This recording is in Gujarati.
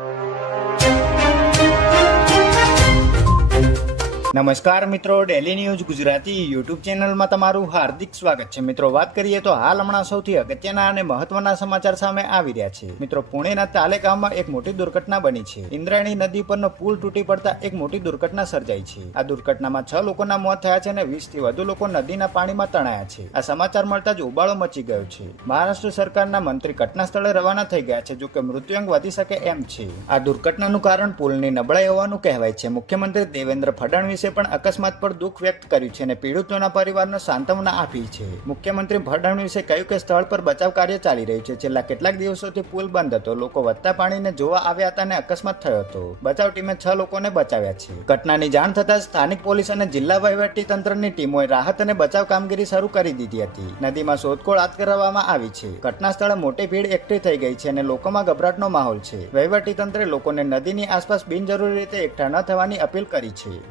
you. નમસ્કાર મિત્રો ડેલી ન્યૂઝ ગુજરાતી યુટ્યુબ ચેનલમાં તમારું હાર્દિક સ્વાગત છે. મિત્રો, વાત કરીએ તો હાલ હમણાં સૌથી અગત્યના અને મહત્વના સમાચાર સામે આવી રહ્યા છે. મિત્રો, પુણેના તાલેગામમાં એક મોટી દુર્ઘટના બની છે. ઇન્દ્રાયણી નદી પરનો પુલ તૂટી પડતા એક મોટી દુર્ઘટના સર્જાઈ છે. આ દુર્ઘટનામાં છ લોકોના મોત થયા છે અને વીસથી વધુ લોકો નદીના પાણીમાં તણાયા છે. આ સમાચાર મળતા જ ઉબાળો મચી ગયો છે. મહારાષ્ટ્ર સરકારના મંત્રી ઘટના સ્થળે રવાના થઈ ગયા છે જોકે મૃત્યુઆંક વધી શકે એમ છે. આ દુર્ઘટનાનું કારણ પુલની નબળાઈ હોવાનું કહેવાય છે. મુખ્યમંત્રી દેવેન્દ્ર ફડણવીસે પણ અકસ્માત પર દુઃખ વ્યક્ત કર્યું છે અને પીડિતોના પરિવારને સાંત્વના આપી છે. મુખ્યમંત્રી ફડણવીસે કહ્યું કે સ્થળ પર બચાવ કાર્ય ચાલી રહ્યું છે. છેલ્લા કેટલાક દિવસોથી પુલ બંધ હતો. લોકો વધતા પાણીને જોવા આવ્યા હતા અને અકસ્માત થયો હતો. બચાવ ટીમે છ લોકોને બચાવ્યા છે. ઘટનાની જાણ થતાં સ્થાનિક પોલીસ અને જિલ્લા વહીવટી તંત્રની ટીમોએ રાહત અને બચાવ કામગીરી શરૂ કરી દીધી હતી. નદીમાં શોધખોળ હાથ કરવામાં આવી છે. ઘટના સ્થળે મોટી ભીડ એકઠી થઈ ગઈ છે અને લોકોમાં ગભરાટનો માહોલ છે. વહીવટી તંત્રે લોકોને નદીની આસપાસ બિનજરૂરી રીતે એકઠા ન થવાની અપીલ કરી છે.